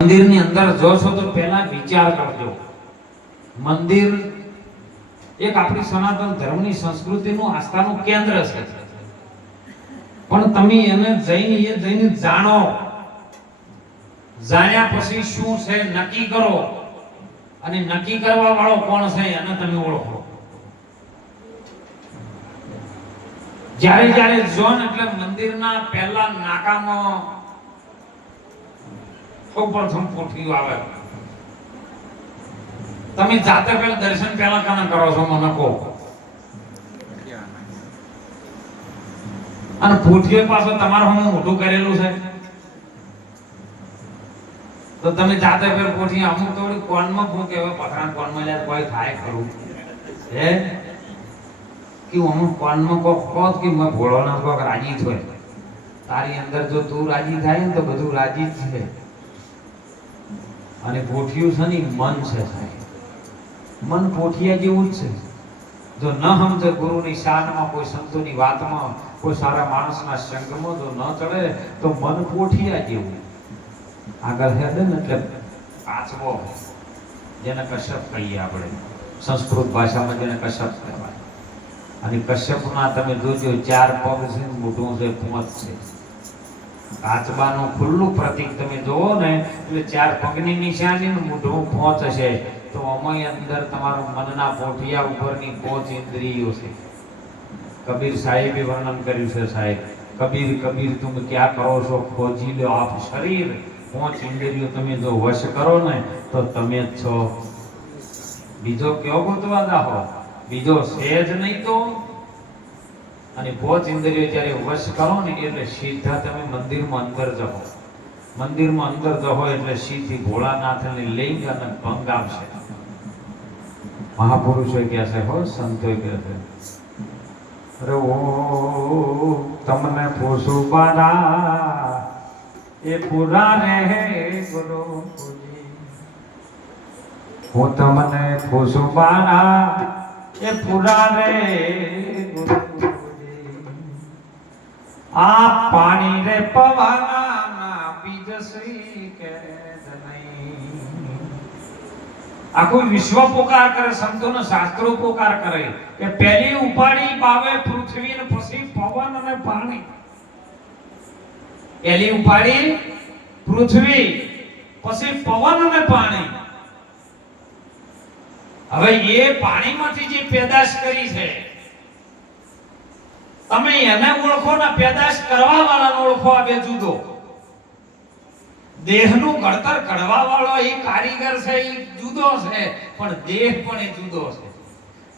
મંદિરની અંદર જોશો તો પહેલા વિચાર કરજો. મંદિર એક આપણી સનાતન ધર્મની સંસ્કૃતિનું આસ્થાનું કેન્દ્ર છે, પણ તમે એને જઈને જાણો. જાણ્યા પછી શું છે નક્કી કરો, અને નક્કી કરવા વાળો કોણ છે એને તમે ઓળખો. જ્યારે જોન એટલે મંદિરના પહેલા નાકામાં સૌપ્રથમ પોઠિયું આવે. તમે જાતે પહેલા દર્શન પહેલા કાને કરો છો મને કહો. અને પોઠિયું પાછો તમારા સામે મોટું કરેલું છે તો તમે જાતે પહેલા પોઠિયું અમુક થોડી કોનમાં ફૂંકે હવે પથરા કોનમાં યાર કોઈ થાય ખરું હે કે અમુક કોનમાં કોક કોત કે મે ભોળો ના કોક રાજી થાય. તારી અંદર જો તું રાજી થાય ને તો બધું રાજી જ છે. અને પોઠિયું છે ને મન છે સાહેબ. મન પોઠિયા જેવું જ છે. જો ન સમજે ગુરુની શાનમાં, કોઈ સંતોની વાતમાં, કોઈ સારા માણસના સંગમાં જો ન ચડે તો મન પોઠિયા જેવું. આગળ હેડે ને એટલે કાચબો, જેને કશ્યપ કહીએ આપણે સંસ્કૃત ભાષામાં, જેને કશ્યપ કહેવાય. અને કશ્યપના તમે જોજો 4 પગ છે, મોઢું છે, પૂંછ છે. કાચબાનું ખુલ્લું પ્રતીક તમે જોવો ને એટલે 4 પગની નિશાની ને મોઢું પહોંચ છે. તો અમાય અંદર તમારું મનના પોઠિયા ઉપરની 5 ઇન્દ્રિયો છે. કબીર સાહેબે વર્ણન કર્યું છે સાહેબ, કબીર કબીર તુમ ક્યાં કરો છો, ખોજી લો આપ શરીર. 5 ઇન્દ્રિયો તમે જો વશ કરો ને તો તમે જ છો. બીજો કયો ગોતવા જાઓ, બીજો છે જ નહીં તો. અને 5 ઇન્દ્રિયો જ્યારે વશ કરો ને એટલે સીધા તમે મંદિરમાં અંદર જાઓ. મંદિરમાં અંદર જાઓ એટલે સીધી ભોળાનાથને લિંગ અને ભંગ આવશે. મહાપુરુષો કહે છે, હો સંતો કહે છે, અરે ઓ તમને પૂછું બારા એ પૂરા રે ગુરુ, હું તમને પૂછું બારા એ પૂરા રે ગુરુ. આ પાણી રે પવાના બીજ શ્રી કે નહીં. આખું વિશ્વ પોકાર કરે, સંતોનો શાસ્ત્રો પોકાર કરે કે પહેલી ઉપાડી પાવે પૃથ્વી ને પછી પવન અને પાણી. પહેલી ઉપાડી પૃથ્વી, પછી પવન અને પાણી. હવે એ પાણીમાંથી જે પેદાશ કરી છે તમે એને ઓળખો ને પેદાશ કરવા વાળાને ઓળખો. આ બે જુદો. દેહનું ઘડતર ઘડવા વાળો એ કારીગર છે, એ જુદો છે, પણ દેહ પણ એ જુદો છે.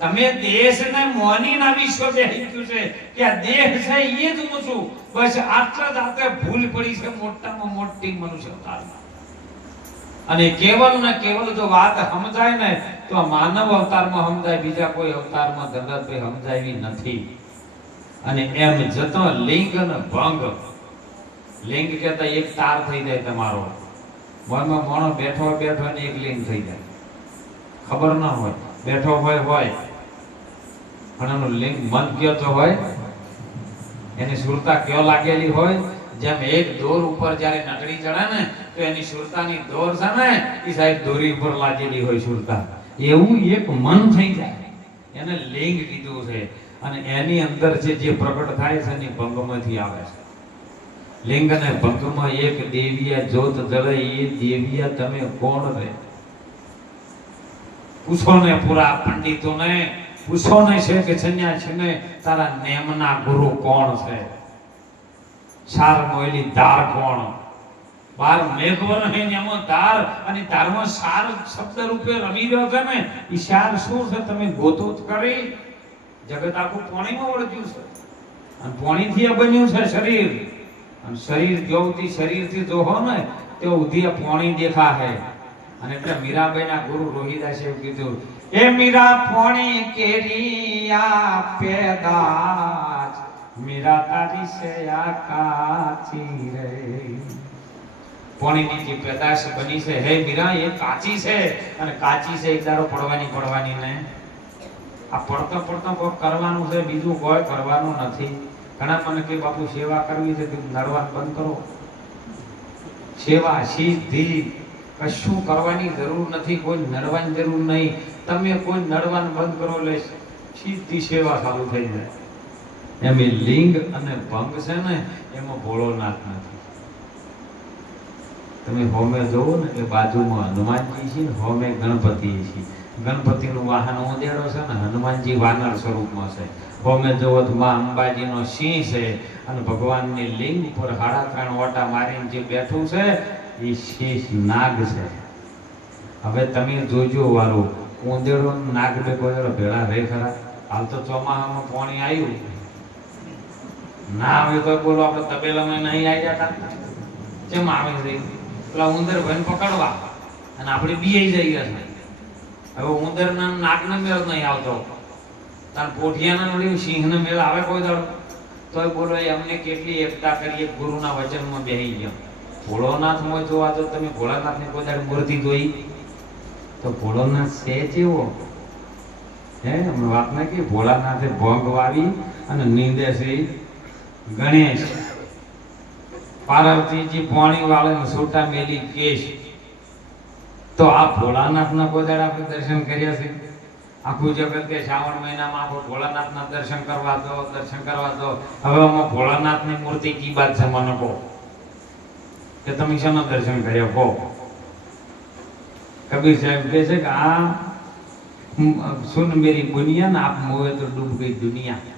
તમે દેશને મોનીના વિશ્વ બેહી છે કે આ દેહ છે એ જ હું છું. બસ આટલા જ આતે ભૂલ પડી છે મોટામાં મોટી મનુષ્ય અવતારમાં. અને કેવલ ને કેવલ જો વાત સમજાય ને તો માનવ અવતારમાં સમજાય, બીજા કોઈ અવતારમાં ધનરતભાઈ સમજાવી નથી. અને એમ જતો લિંગ અને ભંગ. લિંગ કહેતા એક તાર થઈ જાય તમારો, મનમાં મોણો બેઠો ને એક લિંગ થઈ જાય. ખબર ના હોય, બેઠો હોય પણ એનું લિંગ મન કયો તો હોય, એની સુરતા કયો લાગેલી હોય. જેમ એક દોર ઉપર જ્યારે નટડી ચડે ને તો એની સુરતાની દોર છે ને એ સાહેબ દોરી ઉપર લાગેલી હોય સુરતા. એવું એક મન થઈ જાય, એને લિંગ કીધું છે. અને એની અંદર જે પ્રગટ થાય છે એની ભંગમાંથી આવે છે. લિંગ અને ભંગમાં એક દેવિયા જોત જળે, એ દેવિયા તમે કોણ રે? પૂછો ને પૂરા પંડિતોને, પૂછો ને છે કે સન્યાસીને તારા નેમના ગુરુ કોણ છે? સાર મોયલી ધાર કોણ? 12 મેઘવર હે એમાં ધાર, અને ધારમાં સાર શબ્દ રૂપે રમી રહ્યો છે ને એ સાર શું છે તમે ગોતો જ કરી. જગત આખું પાણીમાં વળગ્યું છે અને પાણીથી આ બન્યું છે શરીર. અને શરીર જોવતી શરીરથી જોહો ને તે ઉધી પાણી દેખાય. અને એટલે મીરાબાઈના ગુરુ રોહિદાસે એવું કીધું, એ મીરા પાણી કેરિયા પેદાશ, મીરા તારી છે આ કાચી રે. પાણીની જે પેદાશ બની છે હે મીરા એ કાચી છે, અને કાચી છે એક દાડો પડવાની ને. આ પડતો કોઈ કરવાનું છે, બીજું કોઈ કરવાનું નથી. ઘણા મને કે બાપુ સેવા કરવી છે, નડવાનું બંધ કરો. સેવા સીધી કશું કરવાની જરૂર નથી, કોઈ નડવાની જરૂર નહીં. તમે કોઈ નડવાનું બંધ કરો એટલે સીધી સેવા ચાલુ થઈ જાય. એમ એ લિંગ અને ભંગ છે ને એમાં ભોળોનાથ નથી. તમે હોમે જોવો ને કે બાજુમાં હનુમાનજી છે ને હોમે ગણપતિ છે. ગણપતિનું વાહન ઉંદેડો છે ને હનુમાનજી વાનર સ્વરૂપમાં છે. હોમે જોવો તો માં અંબાજીનો સિંહ છે અને ભગવાનની લિંગ પર 3.5 ઓટા મારીને જે બેઠું છે એ શેષ નાગ છે. હવે તમે જોજો વાળું ઉંદેડો નાગ બે કોઈ ભેળા રે ખરા? હાલ તો ચોમાસામાં પાણી આવ્યું ના આવે તો બોલો આપણે તબેલામાં નહીં આવી જતા કેમ આવે છે? પેલા ઉંદર ભાઈને પકડવા અને આપણે બીએ જઈએ છે. હવે ઉંદરના નાગનો મેળ નહીં આવતો, તાર પોઠિયાના વળી સિંહનો મેળ આવે કોઈ દાડો? તોય બોલો અમને કેટલી એકતા કરીએ, ગુરુના વચનમાં બેહી ગયો. ભોળોનાથમાં જોવા તો તમે ભોળાનાથની કોઈ દાડો મૂર્તિ જોઈ તો ભોળોનાથ છે જેવો હે? અમે વાત ના કે ભોળાનાથે ભોગ વાવી અને નીંદે છે ગણેશ. પાર્વતીજી પાણી વાળે છૂટા મેલી કેશ. તો આ ભોળાનાથના કોઈ દાડે આપણે દર્શન કર્યા છે? આખું જગત કે શ્રાવણ મહિનામાં આપણે ભોળાનાથના દર્શન કરવા દો. હવે આમાં ભોળાનાથની મૂર્તિ કી બાત છે મને કહો કે તમે શેના દર્શન કર્યા કહો? કબીર સાહેબ કહે છે કે આ સુન મેરી બુનિયા ને આપ મોએ તો ડૂબ ગઈ દુનિયા.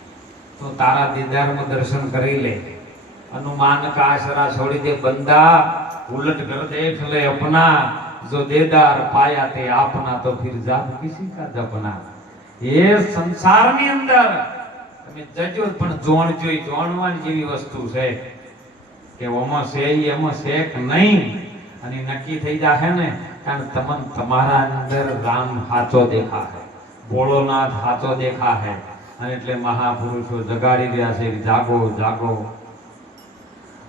તો તારા દીદારમાં દર્શન કરી લે. अनुमान का आसरा छोड़ दे बंदा, उलट कर देख ले अपना. जो देदार पाया ते आपना तो फिर जात किसी का जपना. ये संसार ની અંદર તમે જજો પણ જોણજો. જોણવાની જેવી વસ્તુ છે કે ઓમાં છે એમાં છે કે નહીં અને નક્કી થઈ જાય ને. કારણ તમને તમારા અંદર રામ સાચો દેખાય, ભોળોનાથ સાચો દેખાય. અને એટલે મહાપુરુષો જગાડી રહ્યા છે જાગો જાગો.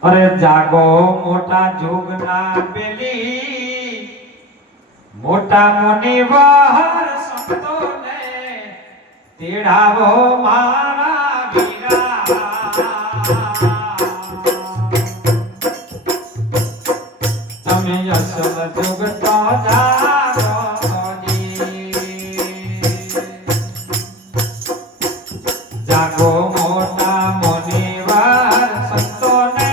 અરે જાગો મોટા જોગના પેલી, મોટા મુનિવાર સંતોને તેડાવો મારા વીરા. તમે અસલ જોગતા જાગો જાગો મોટા મુનિવાર સંતોને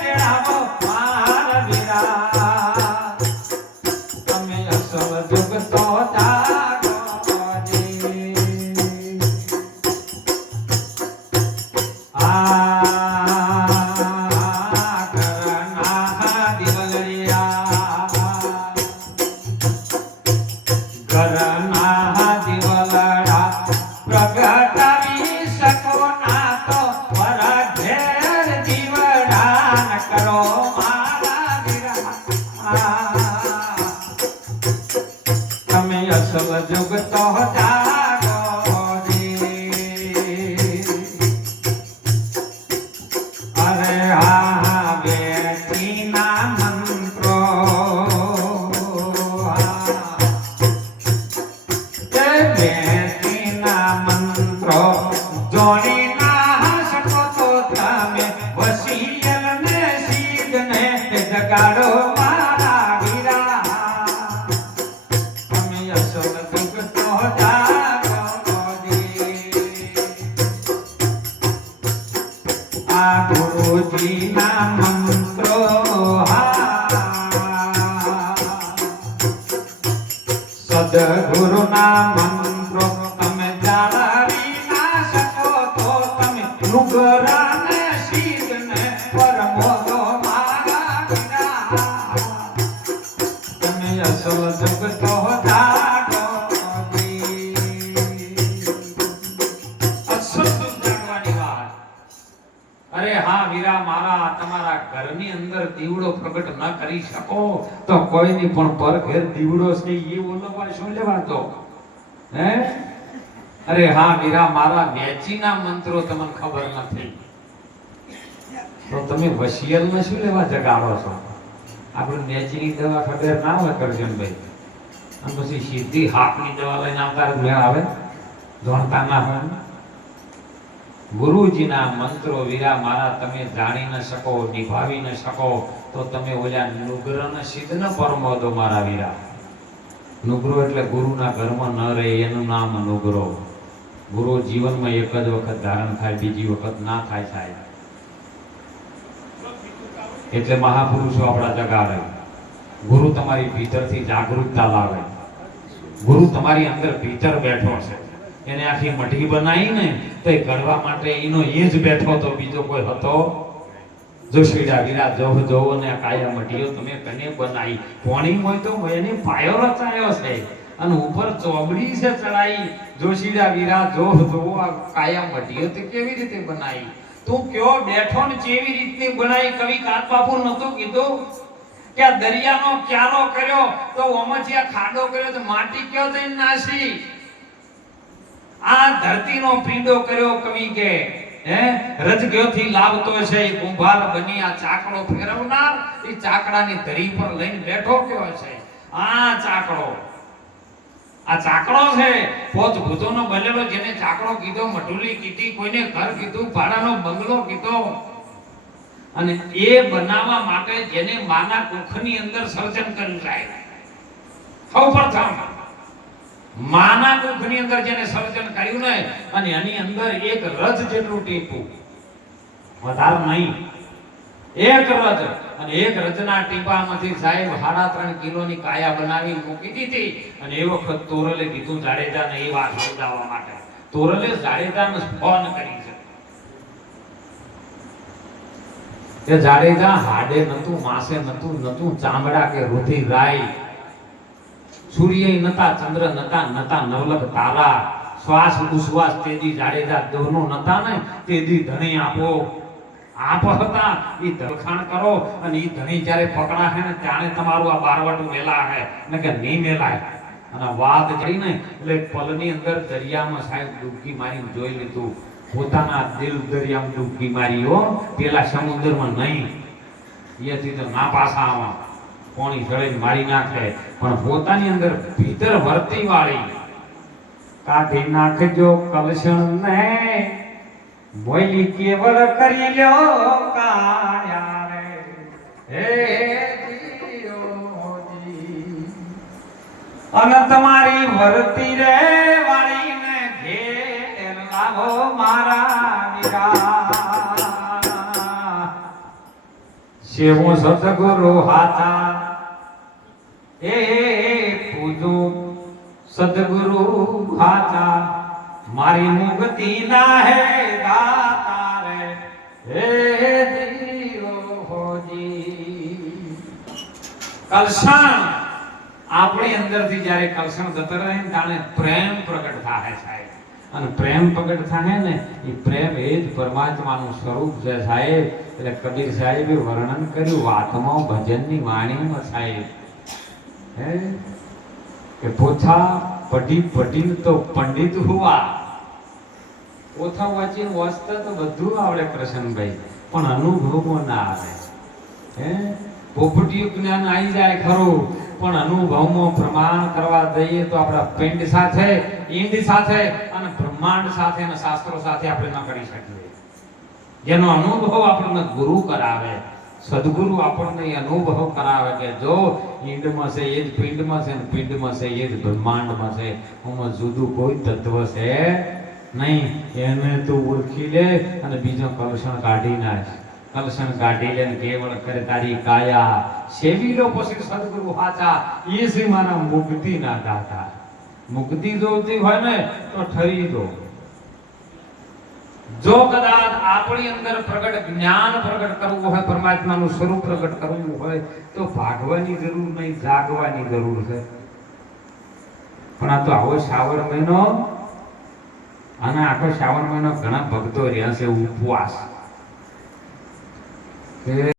તેડાવો મારા વીરા. તમે અસલ જોગતો જાગો ઘરના દિવલડા પ્રગટાવી શકો ના તો મારા ઘેર દીવડાન કરો મારા વીરા. તમે અસલ જુગતો જાગો અરે હા બેઠીના મંત્રો જોડી ના શકો તો તમે વસીયલ ને સીધ ને જગાડો મારા વીરા. તમે અસલ જુગતો જાગો આ ગુરુજી ના મંત્રો સદગુરુ ના મંત્રો તમે જાળવી ના શકો તો તમે નુગરાને સીધને પરમો દો મારા વીરા. તમે અસલ જગતો જાગો અસલ જાગવાની વાત. અરે હા વીરા મારા, તમારા ઘરની અંદર દીવડો પ્રગટ ન કરી શકો તો કોઈની પણ પર ઘેર દીવડો છે એ ઓલવા શું લેવા દો હે? અરે હા વીરા મારા, વેચીના મંત્રો તમને ખબર નથી તો તમે વશિયલમાં શું લેવા જગાડો છો? આપણે વેચીની દવા ખબર ના હોય કરજનભાઈ, અને પછી સીધી હાથની દવા લઈને આવતા મેળ આવે? જોણતા ના હોય. ગુરુજીના મંત્રો વીરા મારા તમે જાણી ન શકો, નિભાવી ન શકો તો તમે ઓલા નુગ્રહને સિદ્ધને પરમો દો મારા વીરા. નુગ્રો એટલે ગુરુના ઘરમાં ન રહે એનું નામ નુગ્રો. ગુરુ જીવનમાં એક જ વખત ધારણ થાય, બીજી વખત ના થાય સાહેબ. એટલે મહાપુરુષો આપણા જગાડે. ગુરુ તમારી ભીતરથી જાગૃતતા લાવે. ગુરુ તમારી અંદર ભીતર બેઠો છે. એને આખી મઢી બનાવી ને તો એ ઘડવા માટે એનો એ જ બેઠો તો બીજો કોઈ હતો. જોશીડા વીરા જોહ જોવો ને કાયા મઢીઓ તમે કને બનાવી. પોણી હોય તો એની પાયો રચાયો છે અને ઉપર ચોબડી છે ચડાઈ. જોશીડા વીરા જોહ જોવો આ કાયા મઢીઓ તે કેવી રીતે બનાવી? તું કયો બેઠો ને કેવી રીતે બનાવી? કવિ કાત બાપુ નતો કીધું કે આ દરિયાનો ક્યારો કર્યો તો ઓમાંથી આ ખાડો કર્યો તો માટી કયો થઈને નાસી? આ ધરતીનો પીંડો કર્યો કવિ કે રજગ્યોથી લાવતો છે એ કુંભાર બની આ ચાકડો ફેરવનાર એ ચાકડાની ધરી પર લઈને બેઠો કયો છે? આ ચાકડો છે પોત ભૂતોનો બનેલો. જેને ચાકડો કીધો, મઢુલી કીધી, કોઈને ઘર કીધું, ભાડાનો બંગલો કીધો. અને એ બનાવવા માટે જેને માના કુખની અંદર સર્જન કર્યું જાય, સૌપ્રથમ માના કુખની અંદર જેને સર્જન કર્યું ને, અને એની અંદર એક રજ જેટલું ટીપું, વધારે નહીં, એક રજ. અને એક રજના ટીપામાંથી સાહેબ 3.5 કિલોની કાયા બનાવી મૂકી દીધી. અને એ વખત તોરલે કીધું જાડેજાને એ વાત સમજાવવા માટે. તોરલે જાડેજાને ફોન કરી છે કે જાડેજા હાડે નતું, માસે નતું ચામડા કે રુધિર રાય, સૂર્ય નતા, ચંદ્ર નતા નવલખ તારા, શ્વાસ ઉશ્વાસ તેદી જાડેજા દોનો નતા ને તેદી ધણી આપ હતા. ઈ દલખાણ કરો અને ઈ ધણી જ્યારે પકડા હે ને ત્યારે તમારું આ બારવટું મેલા હે ને કે નહીં મેલાય. અને વાત કરી ને એટલે પલની અંદર દરિયામાં સાહેબ ડૂબકી મારીને જોઈ લીધું. પોતાના દિલ દરિયામાં ડૂબકી મારી હો, પેલા સમુદ્રમાં નહીં. એથી તો ના પાછા આવા પાણી જળીને મારી નાખે. પણ પોતાની અંદર ભીતર વર્તી વાળી કાઢી નાખજો કલશણ ને મોયલી કેવળ કરી લ્યો કાયા રે. હે જીઓજી અને તમારી વર્તી રે વાળીને ઘેર લાવો મારા વીરા. સેવો સદગુરુ હાથા એ પૂજો સદગુરુ હાથા મારી મુક્તિ ના હે દાતા રે. હે જીઓ હોજી કલશણ આપણી અંદરથી જ્યારે કલશણ જતો રહે ને ત્યારે પ્રેમ પ્રગટ થાય સાહેબ. અને પ્રેમ પ્રગટ થાય ને એ પ્રેમ એ જ પરમાત્માનું સ્વરૂપ છે સાહેબ. એટલે કબીર સાહેબે વર્ણન કર્યું વાતમાં ભજનની વાણીમાં સાહેબ કે પોથા પઢી તો પંડિત હુઆ. પોથા વાંચીને વાંચતા તો બધું આવડે પ્રસન્નભાઈ, પણ અનુભવમાં ના આવે. પોપટીયું જ્ઞાન આવી જાય ખરું, પણ અનુભવમાં પ્રમાણ કરવા દઈએ તો આપણા પિંડ સાથે, ઈંડ સાથે અને બ્રહ્માંડ સાથે અને શાસ્ત્રો સાથે આપણે ન કરી શકીએ. જેનો અનુભવ આપણને ગુરુ કરાવે, સદગુરુ આપણને અનુભવ કરાવે કે જો ઈંડમાં છે એ જ પિંડમાં છે, પિંડમાં છે એ જ બ્રહ્માંડમાં છે, એમાં જુદું કોઈ તત્વ છે નહીં. એને તું ઓળખી લે અને બીજો કલશણ કાઢી નાખ. કલશણ કાઢી લે કેવળ કરે તારી કાયા. સેવી લો પછી સદગુરુ હાચા, એ છે મારા મુક્તિ ના દાતા. મુક્તિ જોતી હોય ને તો ઠરી દો. જો કદાચ આપણી અંદર પ્રગટ જ્ઞાન પ્રગટ કરવું હોય, પરમાત્માનું સ્વરૂપ પ્રગટ કરવું હોય તો ભાગવાની જરૂર નહીં, જાગવાની જરૂર છે. પણ આ તો આવો શ્રાવણ મહિનો, અને આખો શ્રાવણ મહિનો ઘણા ભક્તો રહ્યા છે ઉપવાસ.